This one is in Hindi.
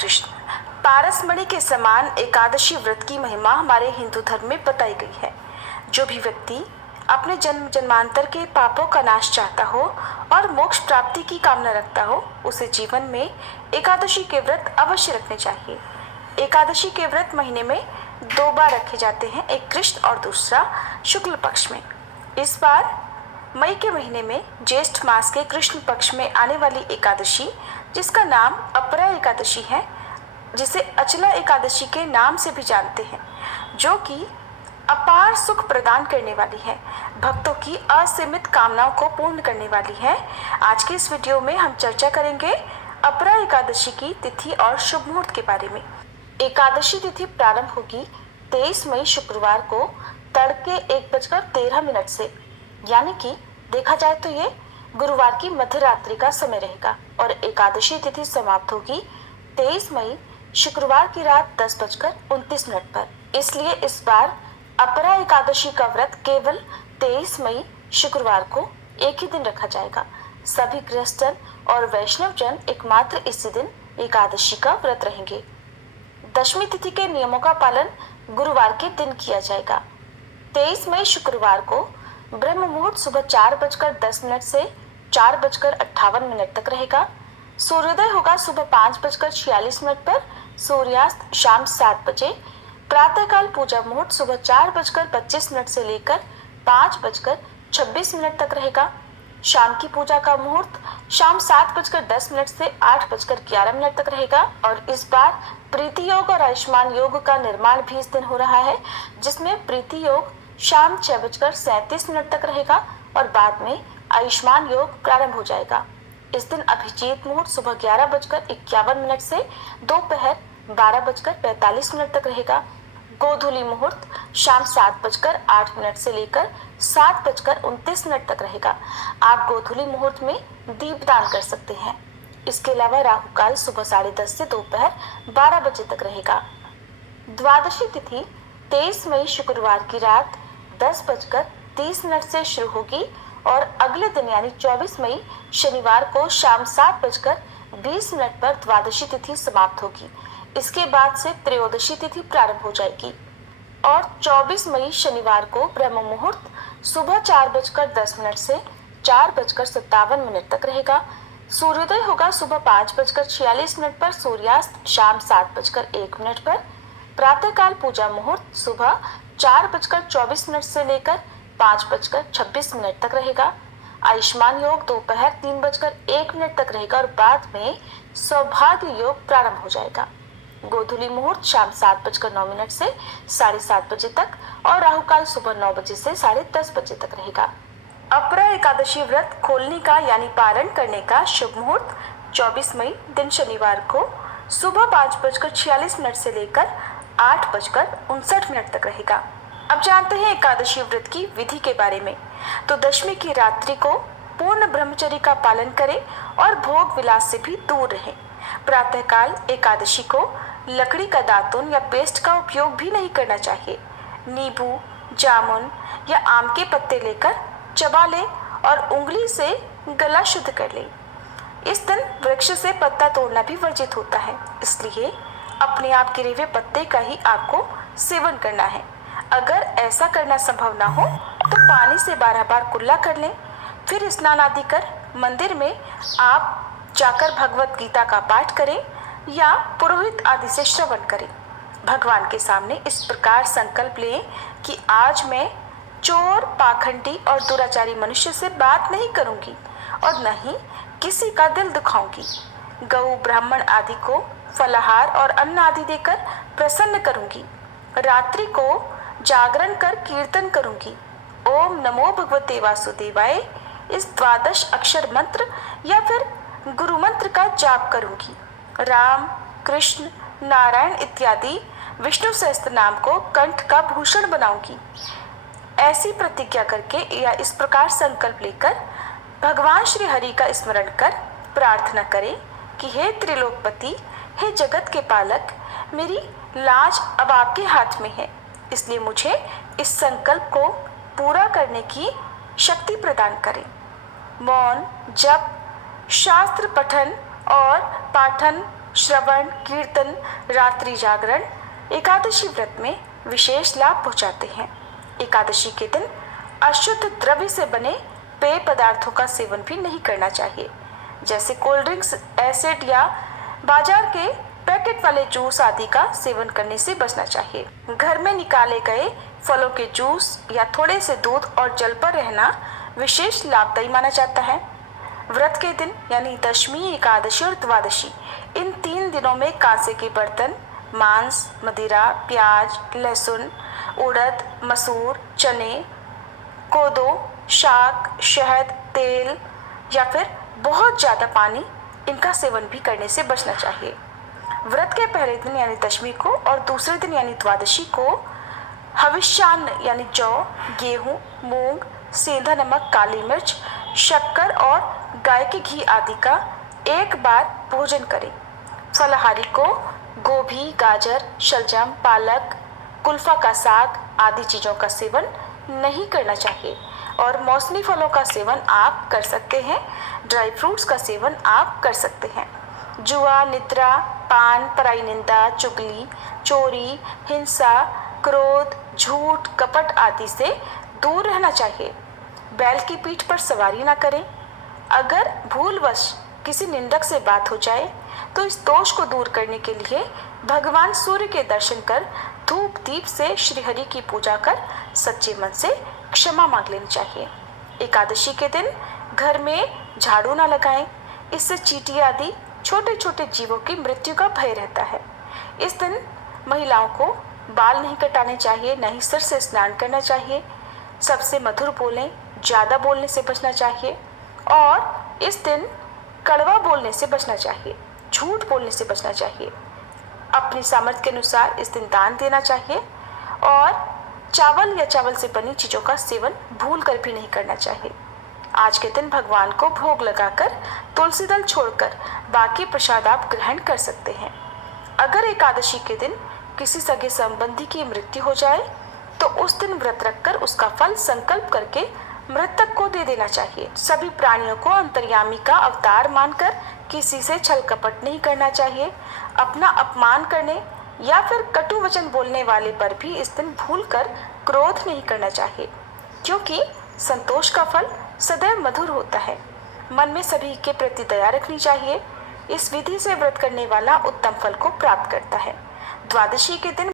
कृष्ण। पारसमणि के समान एकादशी व्रत की महिमा हमारे हिंदू धर्म में बताई गई है। जो भी व्यक्ति अपने जन्म जन्मांतर के पापों का नाश चाहता हो और मोक्ष प्राप्ति की कामना रखता हो, उसे जीवन में एकादशी के व्रत अवश्य रखने चाहिए। एकादशी के व्रत महीने में 2 बार रखे जाते हैं, एक कृष्ण और दूसरा शुक्ल पक्ष में। इस बार मई के महीने में ज्येष्ठ मास के कृष्ण पक्ष में आने वाली एकादशी, जिसका नाम अपरा एकादशी है, जिसे अचला एकादशी के नाम से भी जानते हैं, जो कि अपार सुख प्रदान करने वाली है, भक्तों की असीमित कामनाओं को पूर्ण करने वाली है। आज के इस वीडियो में हम चर्चा करेंगे अपरा एकादशी की तिथि और शुभ मुहूर्त के बारे में। एकादशी तिथि प्रारंभ होगी 23 मई शुक्रवार को तड़के 1:13 से, यानी कि देखा जाए तो ये गुरुवार की मध्य रात्रि का समय रहेगा और एकादशी तिथि समाप्त होगी 23 मई शुक्रवार की रात 10:29 पर। इसलिए इस बार अपरा एकादशी का व्रत केवल 23 मई शुक्रवार को एक ही दिन रखा जाएगा। सभी गृहस्थजन और वैष्णव जन एकमात्र इसी दिन एकादशी का व्रत रहेंगे। दशमी तिथि के नियमों का पालन गुरुवार के दिन किया जाएगा। 23 मई शुक्रवार को ब्रह्म मुहूर्त सुबह 4:10 से 4:58 तक रहेगा। सूर्योदय होगा सुबह 5:46 पर, सूर्यास्त शाम 7 बजे। प्रातःकाल पूजा मुहूर्त सुबह 4:25 से लेकर 5:26 तक रहेगा। शाम की पूजा का मुहूर्त शाम 7:10 से 8:11 तक रहेगा। और इस बार प्रीति योग और आयुष्मान योग का निर्माण भी इस दिन हो रहा है, जिसमें प्रीति योग शाम 6:37 तक रहेगा और बाद में आयुष्मान योग प्रारंभ हो जाएगा। इस दिन अभिजीत मुहूर्त सुबह 11:51 से दोपहर 12:45 तक रहेगा। गोधूली मुहूर्त शाम 7:08 से लेकर 7:29 तक रहेगा। आप गोधूली मुहूर्त में दीपदान कर सकते हैं। इसके अलावा राहु काल सुबह 10:30 से दोपहर 12 बजे तक रहेगा। द्वादशी तिथि 23 मई शुक्रवार की रात 10:30 से शुरू होगी और अगले दिन यानी 24 मई शनिवार को शाम 7:20 पर द्वादशी तिथि समाप्त होगी। इसके बाद से त्रयोदशी तिथि प्रारंभ हो जाएगी और 24 मई शनिवार को ब्रह्म मुहूर्त सुबह 4:10 से 4:57 तक रहेगा। सूर्योदय होगा सुबह 5:46 पर, सूर्यास्त शाम 7:01 पर। प्रातःकाल पूजा मुहूर्त सुबह 4:24 से लेकर 5:26 तक रहेगा। आयुष्मान योग दोपहर 3:01 तक रहेगा और बाद में सौभाग्य योग प्रारंभ हो जाएगा। गोधूली मुहूर्त शाम 7:09 से 7:30 बजे तक और राहु काल सुबह 9 बजे से 10:30 बजे तक रहेगा। अपरा एकादशी व्रत खोलने का यानी पारण करने का शुभ मुहूर्त 24 मई दिन शनिवार को सुबह 5:46 से लेकर 8:59 तक रहेगा। अब जानते हैं एकादशी व्रत की विधि के बारे में। तो दशमी की रात्रि को पूर्ण ब्रह्मचर्य का पालन करें और भोग विलास से भी दूर रहें। प्रातःकाल एकादशी को लकड़ी का दातुन या पेस्ट का उपयोग भी नहीं करना चाहिए। नींबू, जामुन या आम के पत्ते लेकर चबा लें और उंगली से गला शुद्ध कर लें। इस दिन वृक्ष से पत्ता तोड़ना भी वर्जित होता है, इसलिए अपने आप गिरे हुए पत्ते का ही आपको सेवन करना है। अगर ऐसा करना संभव ना हो तो पानी से 12 बार कुल्ला कर लें। फिर स्नान आदि कर मंदिर में आप जाकर भगवत गीता का पाठ करें या पुरोहित आदि से श्रवण करें। भगवान के सामने इस प्रकार संकल्प लें कि आज मैं चोर, पाखंडी और दुराचारी मनुष्य से बात नहीं करूंगी और न ही किसी का दिल दुखाऊंगी। गऊ, ब्राह्मण आदि को फलाहार और अन्न आदि देकर प्रसन्न करूंगी। रात्रि को जागरण कर कीर्तन करूंगी। ओम नमो भगवते वासुदेवाय इस 12 अक्षर मंत्र या फिर गुरु मंत्र का जाप करूंगी। राम, कृष्ण, नारायण इत्यादि विष्णु सहस्त्र नाम को कंठ का भूषण बनाऊंगी। ऐसी प्रतिज्ञा करके या इस प्रकार संकल्प लेकर भगवान श्री हरि का स्मरण कर प्रार्थना करें कि हे त्रिलोकपति, हे जगत के पालक, मेरी लाज अब आपके हाथ में है, इसलिए मुझे इस संकल्प को पूरा करने की शक्ति प्रदान करें। मौन, जप, शास्त्र पठन और पाठन श्रवण, कीर्तन, रात्रि जागरण एकादशी व्रत में विशेष लाभ पहुंचाते हैं। एकादशी के दिन अशुद्ध द्रव्य से बने पेय पदार्थों का सेवन भी नहीं करना चाहिए, जैसे कोल्ड ड्रिंक्स, एसिड या बाजार के पैकेट वाले जूस आदि का सेवन करने से बचना चाहिए। घर में निकाले गए फलों के जूस या थोड़े से दूध और जल पर रहना विशेष लाभदायी माना जाता है। व्रत के दिन यानी दशमी, एकादशी और द्वादशी, इन 3 दिनों में कांसे के बर्तन, मांस, मदिरा, प्याज, लहसुन, उड़द, मसूर, चने, कोदो, शाक, शहद, तेल या फिर बहुत ज़्यादा पानी, इनका सेवन भी करने से बचना चाहिए। व्रत के पहले दिन यानी दशमी को और दूसरे दिन यानी द्वादशी को हविष्यान्न यानी जौ, गेहूं, मूंग, सेंधा नमक, काली मिर्च, शक्कर और गाय के घी आदि का एक बार भोजन करें। फलाहारी को गोभी, गाजर, शलजम, पालक, कुल्फा का साग आदि चीज़ों का सेवन नहीं करना चाहिए और मौसमी फलों का सेवन आप कर सकते हैं। ड्राई फ्रूट्स का सेवन आप कर सकते हैं। जुआ, निद्रा, पान, पराई निंदा, चुगली, चोरी, हिंसा, क्रोध, झूठ, कपट आदि से दूर रहना चाहिए। बैल की पीठ पर सवारी ना करें। अगर भूलवश किसी निंदक से बात हो जाए तो इस दोष को दूर करने के लिए भगवान सूर्य के दर्शन कर धूप दीप से श्रीहरि की पूजा कर सच्चे मन से क्षमा मांग लेनी चाहिए। एकादशी के दिन घर में झाड़ू ना लगाएं, इससे चींटी आदि छोटे छोटे जीवों की मृत्यु का भय रहता है। इस दिन महिलाओं को बाल नहीं कटाने चाहिए, न ही सिर से स्नान करना चाहिए। सबसे मधुर बोलें, ज़्यादा बोलने से बचना चाहिए और इस दिन कड़वा बोलने से बचना चाहिए, झूठ बोलने से बचना चाहिए। अपनी सामर्थ्य के अनुसार इस दिन दान देना चाहिए और चावल या चावल से बनी चीज़ों का सेवन भूल कर भी नहीं करना चाहिए। आज के दिन भगवान को भोग लगाकर तुलसी दल छोड़कर बाकी प्रसाद आप ग्रहण कर सकते हैं। अगर एकादशी के दिन किसी सगे संबंधी की मृत्यु हो जाए तो उस दिन व्रत रखकर उसका फल संकल्प करके मृतक को दे देना चाहिए। सभी प्राणियों को अंतर्यामी का अवतार मानकर किसी से छल कपट नहीं करना चाहिए। अपना अपमान करने या फिर कटु वचन बोलने वाले पर भी इस दिन भूलकर क्रोध नहीं करना चाहिए, क्योंकि संतोष का फल सदैव मधुर होता है। मन में सभी के प्रति दया रखनी चाहिए। इस विधि से व्रत करने वाला उत्तम फल को प्राप्त करता है। द्वादशी के दिन